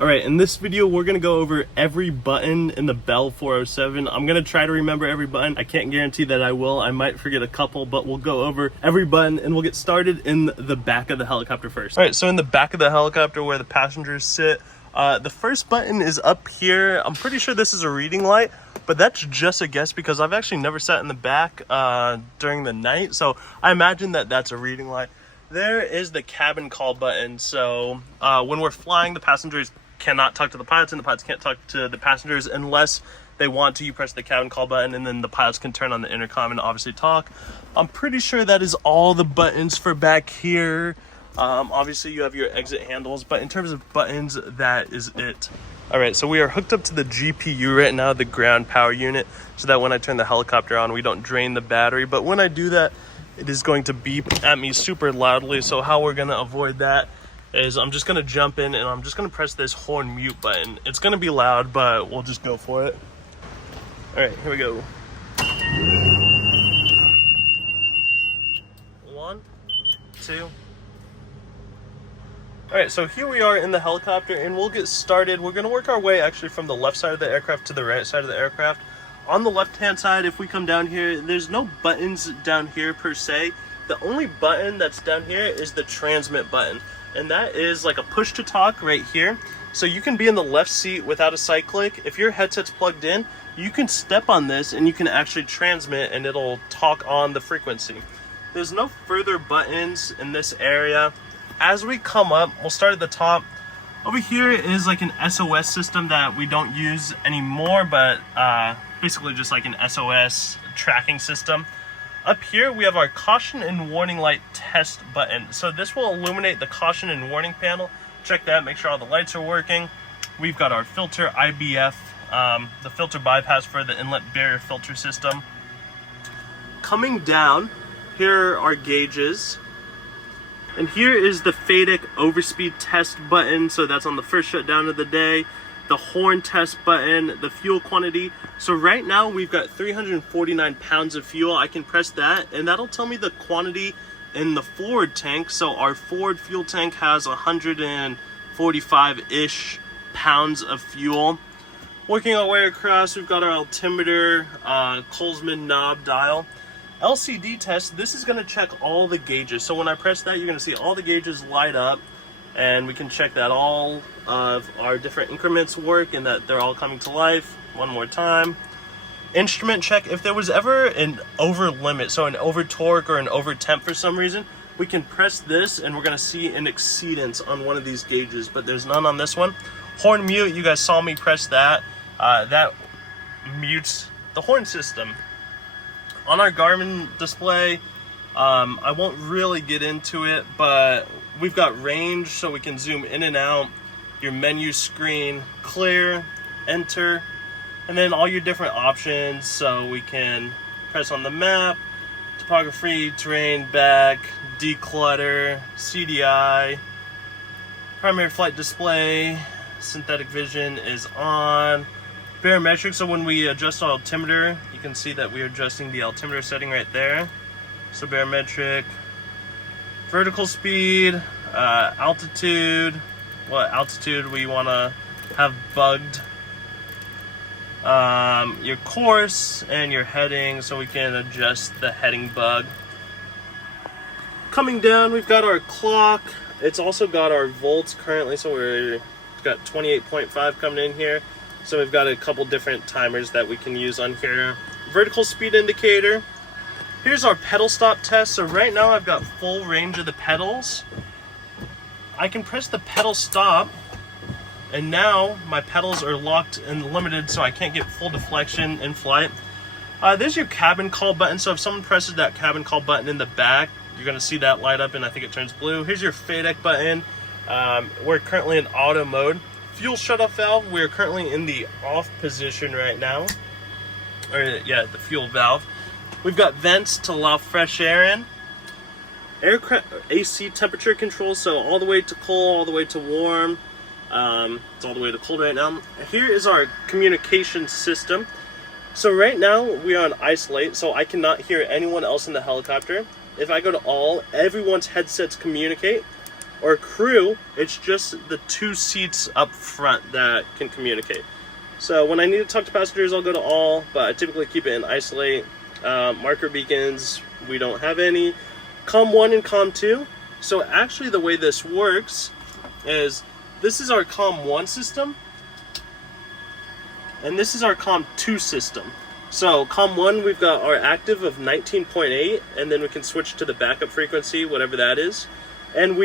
Alright, in this video we're going to go over every button in the Bell 407. I'm going to try to remember every button. I can't guarantee that I will. I might forget a couple, but we'll go over every button and we'll get started in the back of the helicopter first. Alright, so in the back of the helicopter where the passengers sit, the first button is up here. I'm pretty sure this is a reading light, but that's just a guess because I've actually never sat in the back during the night, so I imagine that that's a reading light. There is the cabin call button, so when we're flying, the passengers cannot talk to the pilots and the pilots can't talk to the passengers unless they want to. You press the cabin call button and then the pilots can turn on the intercom and obviously talk. I'm pretty sure that is all the buttons for back here. Obviously you have your exit handles, but in terms of buttons, that is it. All right, so we are hooked up to the GPU right now, the ground power unit, so that when I turn the helicopter on, we don't drain the battery. But when I do that, it is going to beep at me super loudly. So how we're gonna avoid that is I'm just gonna jump in and I'm just gonna press this horn mute button. It's gonna be loud, but we'll just go for it. All right, here we go. 1, 2. All right, so here we are in the helicopter and we'll get started. We're gonna work our way actually from the left side of the aircraft to the right side of the aircraft. On the left-hand side, if we come down here, there's no buttons down here per se. The only button that's down here is the transmit button. And that is like a push to talk right here. So you can be in the left seat without a side click. If your headset's plugged in, you can step on this and you can actually transmit and it'll talk on the frequency. There's no further buttons in this area. As we come up, we'll start at the top. Over here is like an SOS system that we don't use anymore, but basically just like an SOS tracking system. Up here, we have our caution and warning light test button. So this will illuminate the caution and warning panel. Check that, make sure all the lights are working. We've got our filter IBF, the filter bypass for the inlet barrier filter system. Coming down, here are our gauges. And here is the FADEC overspeed test button. So that's on the first shutdown of the day. The horn test button, the fuel quantity. So right now we've got 349 pounds of fuel. I can press that and that'll tell me the quantity in the forward tank. So our forward fuel tank has 145-ish pounds of fuel. Working our way across, we've got our altimeter, Colesman knob dial. LCD test, this is gonna check all the gauges. So when I press that, you're gonna see all the gauges light up. And we can check that all of our different increments work and that they're all coming to life. One more time. Instrument check. If there was ever an over limit, so an over torque or an over temp for some reason, we can press this and we're going to see an exceedance on one of these gauges, but there's none on this one. Horn mute, you guys saw me press that. That mutes the horn system. On our Garmin display, I won't really get into it, but we've got range so we can zoom in and out, your menu screen, clear, enter, and then all your different options. So we can press on the map, topography, terrain, back, declutter, CDI, primary flight display, synthetic vision is on, barometric. So when we adjust our altimeter, you can see that we are adjusting the altimeter setting right there. So barometric, vertical speed, altitude, what altitude we want to have bugged, your course and your heading, so we can adjust the heading bug. Coming down, we've got our clock. It's also got our volts currently, so we've got 28.5 coming in here. So we've got a couple different timers that we can use on here. Vertical speed indicator. Here's our pedal stop test. So right now I've got full range of the pedals. I can press the pedal stop and now my pedals are locked and limited so I can't get full deflection in flight. There's your cabin call button. So if someone presses that cabin call button in the back, you're gonna see that light up and I think it turns blue. Here's your FADEC button. We're currently in auto mode. Fuel shutoff valve, we're currently in the off position right now. Or yeah, the fuel valve. We've got vents to allow fresh air in. Aircraft AC temperature control, so all the way to cold, all the way to warm. It's all the way to cold right now. Here is our communication system. So right now we are on isolate, so I cannot hear anyone else in the helicopter. If I go to all, everyone's headsets communicate. or crew, it's just the 2 seats up front that can communicate. So when I need to talk to passengers, I'll go to all, but I typically keep it in isolate. Marker beacons, we don't have any. COM 1 and COM 2. So actually the way this works is, this is our COM 1 system, and this is our COM 2 system. So COM 1, we've got our active of 19.8, and then we can switch to the backup frequency, whatever that is. And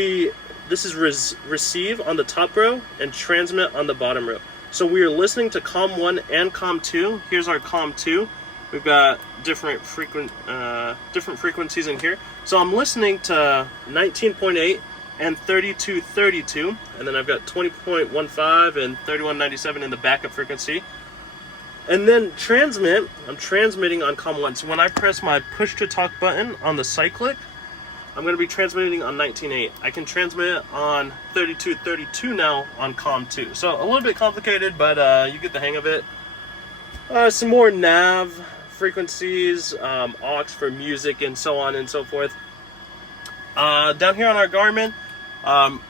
this is receive on the top row and transmit on the bottom row. So we are listening to COM 1 and COM 2. Here's our COM 2. We've got different frequencies in here. So I'm listening to 19.8 and 3232, and then I've got 20.15 and 3197 in the backup frequency. And then transmit, I'm transmitting on COM 1. So when I press my push to talk button on the cyclic, I'm going to be transmitting on 19.8. I can transmit on 3232 now on COM 2. So a little bit complicated, but you get the hang of it. Some more nav frequencies, aux for music, and so on and so forth. Down here on our Garmin,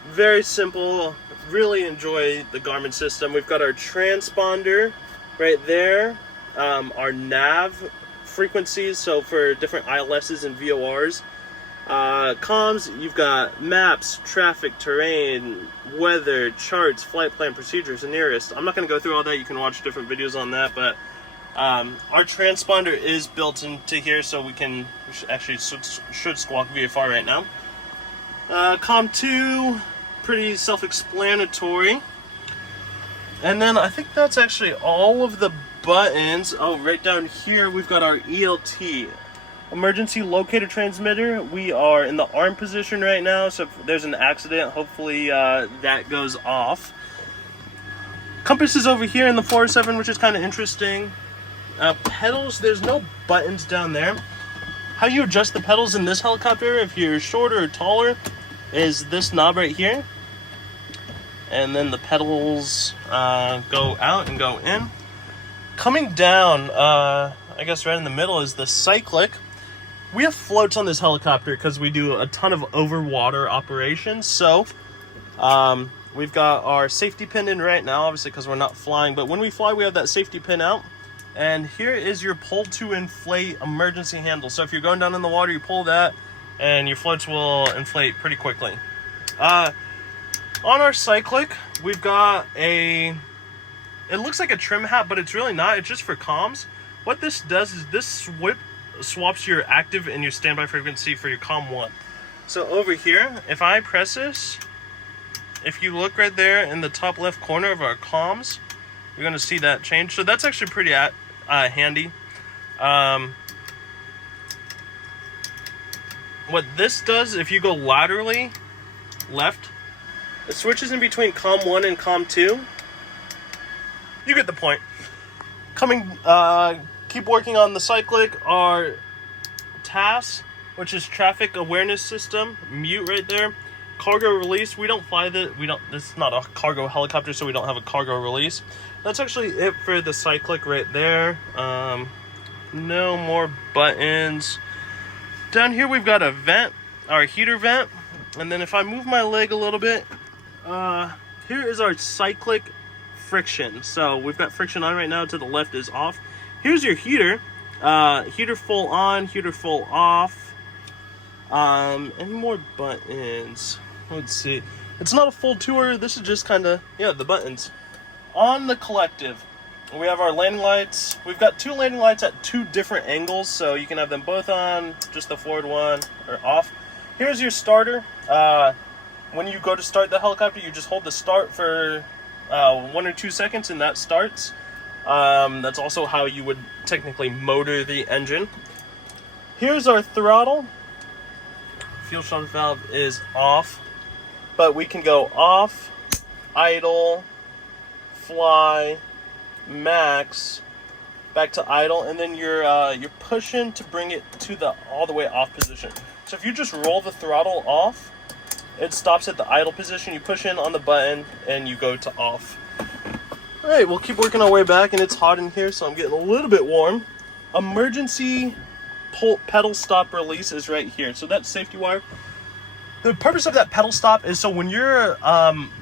very simple. Really enjoy the Garmin system. We've got our transponder right there, our nav frequencies, so for different ILSs and VORs. Comms, you've got maps, traffic, terrain, weather, charts, flight plan, procedures, and nearest. I'm not going to go through all that. You can watch different videos on that, but our transponder is built into here, so we should squawk VFR right now. COM 2, pretty self-explanatory. And then I think that's actually all of the buttons. Oh, right down here we've got our ELT, emergency locator transmitter. We are in the arm position right now, so if there's an accident, hopefully that goes off. Compass is over here in the 407, which is kind of interesting. Pedals, there's no buttons down there. How you adjust the pedals in this helicopter, if you're shorter or taller, is this knob right here. And then the pedals go out and go in. Coming down, I guess right in the middle, is the cyclic. We have floats on this helicopter because we do a ton of overwater operations. So we've got our safety pin in right now, obviously because we're not flying. But when we fly, we have that safety pin out. And here is your pull to inflate emergency handle. So if you're going down in the water, you pull that and your floats will inflate pretty quickly. On our cyclic, we've got it looks like a trim hat, but it's really not. It's just for comms. What this does is this swaps your active and your standby frequency for your COM 1. So over here, if I press this, if you look right there in the top left corner of our comms, you're going to see that change. So that's actually pretty handy. What this does, if you go laterally left, it switches in between COM 1 and COM 2. You get the point. Keep working on the cyclic. Our TAS, which is traffic awareness system, mute right there. Cargo release, we don't fly this is not a cargo helicopter, so we don't have a cargo release. That's actually it for the cyclic right there. No more buttons. Down here we've got a vent, our heater vent. And then if I move my leg a little bit, here is our cyclic friction. So we've got friction on right now, to the left is off. Here's your heater. Heater full on, heater full off. Any more buttons? Let's see. It's not a full tour. This is just kind of, the buttons. On the collective, we have our landing lights. We've got 2 landing lights at 2 different angles, so you can have them both on, just the forward one, or off. Here's your starter. When you go to start the helicopter, you just hold the start for 1 or 2 seconds, and that starts. That's also how you would technically motor the engine. Here's our throttle. Fuel shut valve is off, but we can go off, idle, fly, max, back to idle, and then you're pushing to bring it to the all the way off position. So if you just roll the throttle off, it stops at the idle position. You push in on the button and you go to off. All right, we'll keep working our way back, and it's hot in here, so I'm getting a little bit warm. Emergency pedal stop release is right here. So that safety wire, The purpose of that pedal stop is so when you're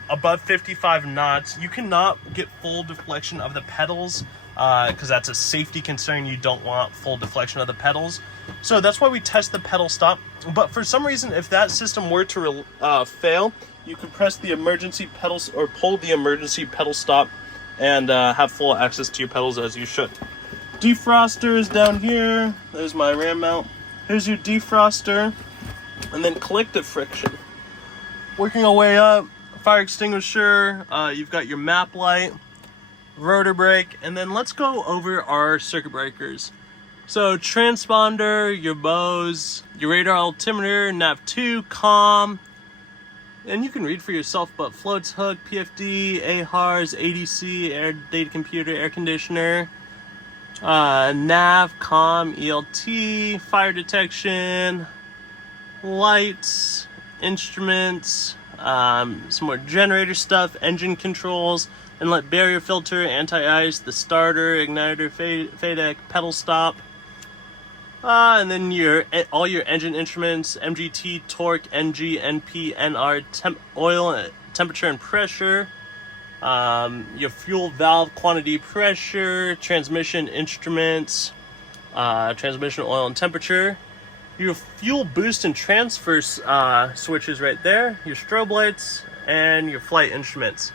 above 55 knots, you cannot get full deflection of the pedals because that's a safety concern. You don't want full deflection of the pedals. So that's why we test the pedal stop. But for some reason, if that system were to fail, you can press the emergency pedals or pull the emergency pedal stop and have full access to your pedals as you should. Defroster is down here. There's my ram mount. Here's your defroster. And then collective friction. Working our way up, fire extinguisher, you've got your map light, rotor brake, and then let's go over our circuit breakers. So transponder, your Bose, your radar altimeter, nav2, comm, and you can read for yourself, but floats, hook, PFD, AHRS, ADC, air data computer, air conditioner, nav, comm, ELT, fire detection, lights, instruments, some more generator stuff, engine controls, inlet barrier filter, anti-ice, the starter, igniter, FADEC, pedal stop, and then all your engine instruments, MGT, torque, NG, NP, NR, oil, temperature and pressure, your fuel valve quantity, pressure, transmission instruments, transmission oil and temperature, your fuel boost and transfer switches right there, your strobe lights, and your flight instruments.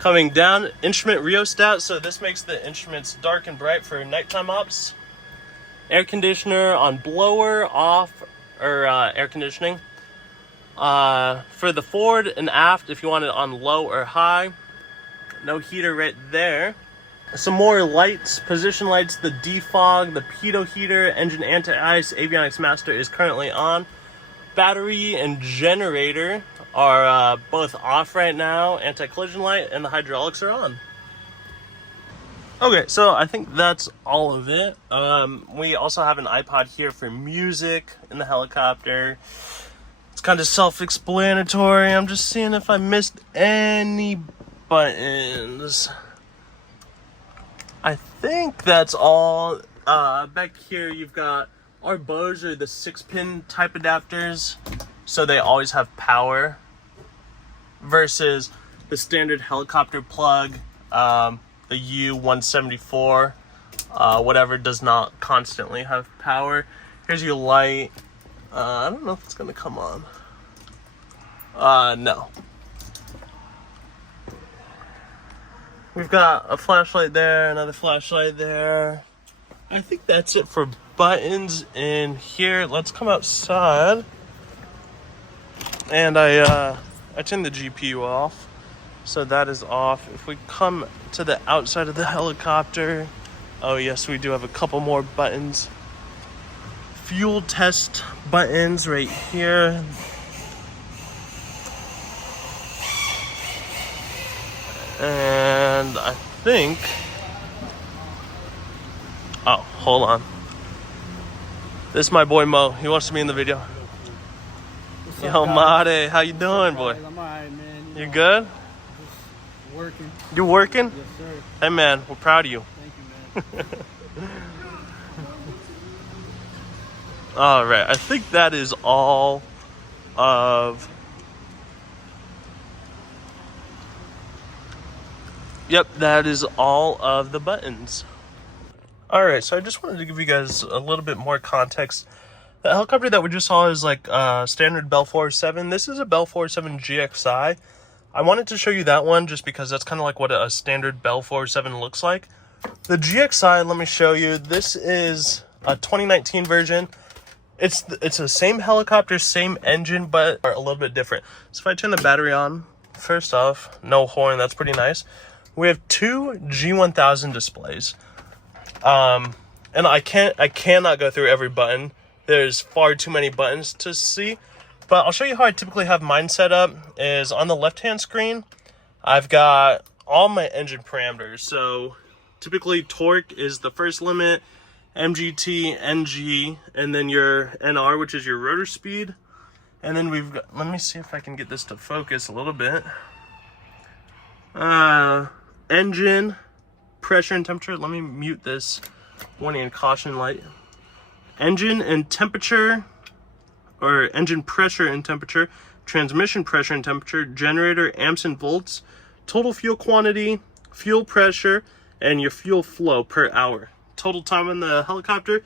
Coming down, instrument rheostat, so this makes the instruments dark and bright for nighttime ops. Air conditioner on blower, off, or air conditioning. For the forward and aft, if you want it on low or high. No heater right there. Some more lights, position lights, the defog, the pitot heater, engine anti-ice, avionics master is currently on. Battery and generator are both off right now. Anti-collision light and the hydraulics are on. Okay, so I think that's all of it. We also have an iPod here for music in the helicopter. It's kind of self-explanatory. I'm just seeing if I missed any buttons. I think that's all. Back here you've got our Bose are the 6-pin type adapters, so they always have power, versus the standard helicopter plug, the U174, whatever, does not constantly have power. Here's your light. I don't know if it's gonna come on. No. We've got a flashlight there, another flashlight there. I think that's it for buttons in here. Let's come outside. And I turned the GPU off, so that is off. If we come to the outside of the helicopter, oh yes, we do have a couple more buttons. Fuel test buttons right here. And I think, oh, hold on. This is my boy Mo. He wants to be in the video. What's Yo, Mare, how you doing, boy? I'm alright, man. You good? Just working. You working? Yes, sir. Hey, man, we're proud of you. Thank you, man. All right, I think that is all of... Yep, that is all of the buttons. All right, so I just wanted to give you guys a little bit more context. The helicopter that we just saw is like standard Bell 407. This is a Bell 407 GXI. I wanted to show you that one just because that's kind of like what a standard Bell 407 looks like. The GXI, let me show you. This is a 2019 version. It's the same helicopter, same engine, but a little bit different. So if I turn the battery on, first off, no horn, that's pretty nice. We have two G1000 displays. And I cannot go through every button. There's far too many buttons to see. But I'll show you how I typically have mine set up. Is on the left-hand screen, I've got all my engine parameters. So typically torque is the first limit, MGT, NG, and then your NR, which is your rotor speed. And then we've got, let me see if I can get this to focus a little bit. Engine, pressure and temperature. Let me mute this warning and caution light. Engine and temperature or engine pressure and temperature, transmission pressure and temperature, generator amps and volts, total fuel quantity, fuel pressure, and your fuel flow per hour. Total time on the helicopter,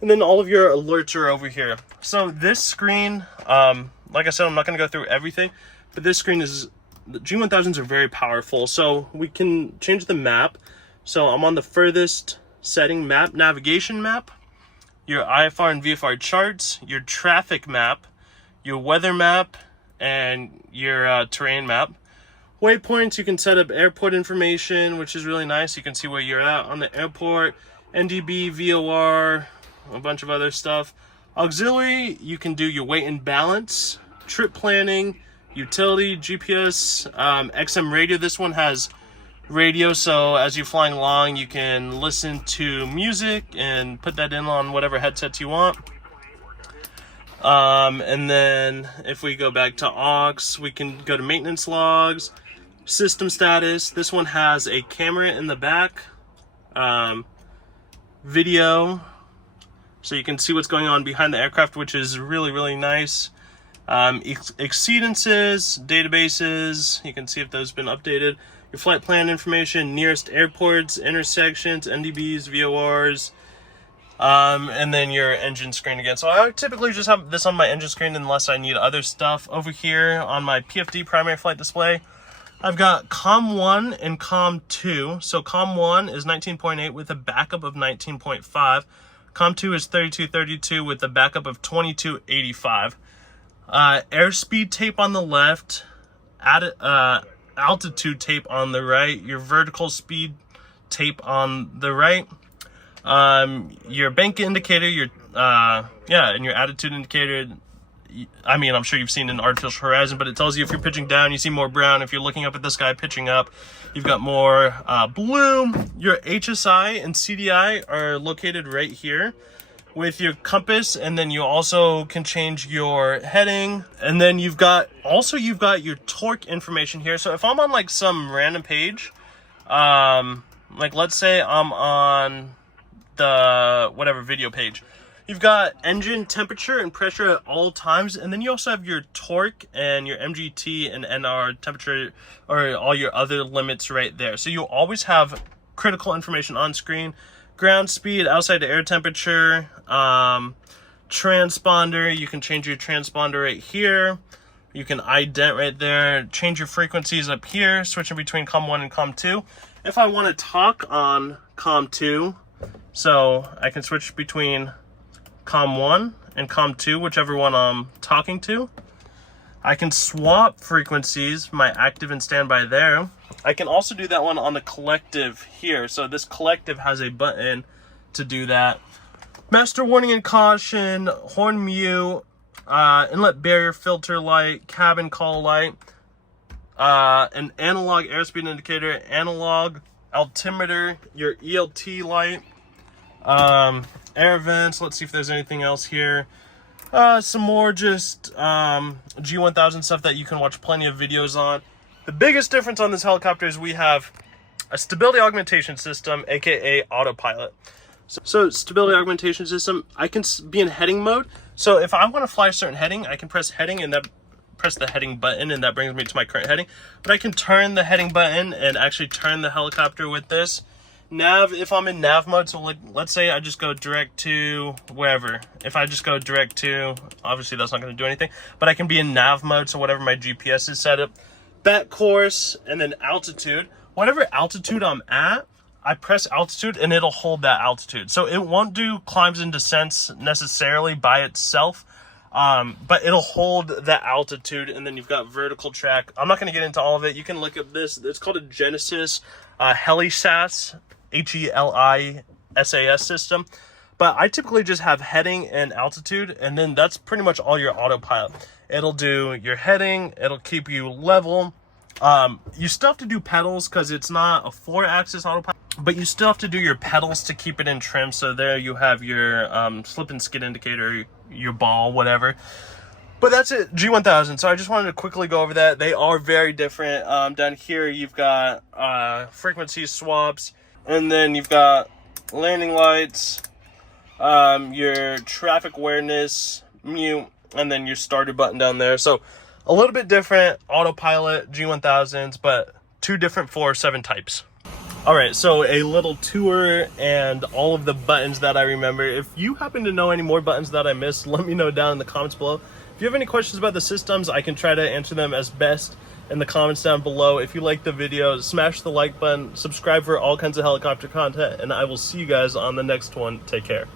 and then all of your alerts are over here. So this screen, like I said, I'm not going to go through everything, but this screen is, the G1000s are very powerful. So we can change the map. So I'm on the furthest setting map, navigation map, your IFR and VFR charts, your traffic map, your weather map, and your terrain map. Waypoints, you can set up airport information, which is really nice. You can see where you're at on the airport, NDB, VOR, a bunch of other stuff. Auxiliary, you can do your weight and balance, trip planning, utility, GPS, XM radio. This one has radio, so as you're flying along, you can listen to music and put that in on whatever headsets you want. And then if we go back to aux, we can go to maintenance logs, system status. This one has a camera in the back, video, so you can see what's going on behind the aircraft, which is really, really nice. Exceedances, databases, you can see if those have been updated. Your flight plan information, nearest airports, intersections, NDBs, VORs, and then your engine screen again. So I typically just have this on my engine screen unless I need other stuff. Over here on my PFD primary flight display, I've got COM 1 and COM 2. So COM 1 is 19.8 with a backup of 19.5. COM 2 is 3232 with a backup of 2285. Airspeed tape on the left, altitude tape on the right, your vertical speed tape on the right, your bank indicator, your and your attitude indicator. I mean, I'm sure you've seen an artificial horizon, but it tells you if you're pitching down, you see more brown. If you're looking up at the sky pitching up, you've got more blue. Your HSI and CDI are located right here with your compass, and then you also can change your heading, and then you've got your torque information here. So if I'm on like some random page, like let's say I'm on the whatever video page, you've got engine temperature and pressure at all times, and then you also have your torque and your MGT and NR temperature, or all your other limits right there. So you always have critical information on screen. Ground speed, outside air temperature, transponder, you can change your transponder right here. You can ident right there, change your frequencies up here, switching between COM 1 and COM 2. If I want to talk on COM 2, so I can switch between COM 1 and COM 2, whichever one I'm talking to. I can swap frequencies, my active and standby there. I can also do that one on the collective here. So this collective has a button to do that. Master warning and caution, horn mute, inlet barrier filter light, cabin call light, an analog airspeed indicator, analog altimeter, your ELT light, air vents. Let's see if there's anything else here. Some more just G1000 stuff that you can watch plenty of videos on. The biggest difference on this helicopter is we have a stability augmentation system, aka autopilot. So stability augmentation system, I can be in heading mode. So if I want to fly a certain heading, I can press heading and that press the heading button, and that brings me to my current heading. But I can turn the heading button and actually turn the helicopter with this. Nav, if I'm in nav mode, so like, let's say I just go direct to wherever. If I just go direct to, obviously that's not going to do anything, but I can be in nav mode, so whatever my GPS is set up. Back course, and then altitude. Whatever altitude I'm at, I press altitude and it'll hold that altitude. So it won't do climbs and descents necessarily by itself, but it'll hold that altitude. And then you've got vertical track. I'm not going to get into all of it. You can look up this. It's called a Genesis HeliSAS, HELISAS system. But I typically just have heading and altitude, and then that's pretty much all your autopilot. It'll do your heading, it'll keep you level. You still have to do pedals because it's not a 4-axis autopilot, but you still have to do your pedals to keep it in trim. So there you have your slip and skid indicator, your ball, whatever. But that's it, G1000. So I just wanted to quickly go over that. They are very different. Down here you've got frequency swaps, and then you've got landing lights, your traffic awareness, mute, and then your starter button down there. So a little bit different autopilot G1000s, but two different 407 types. All right, so a little tour and all of the buttons that I remember. If you happen to know any more buttons that I missed, let me know down in the comments below. If you have any questions about the systems, I can try to answer them as best in the comments down below. If you like the video, smash the like button, subscribe for all kinds of helicopter content, and I will see you guys on the next one. Take care.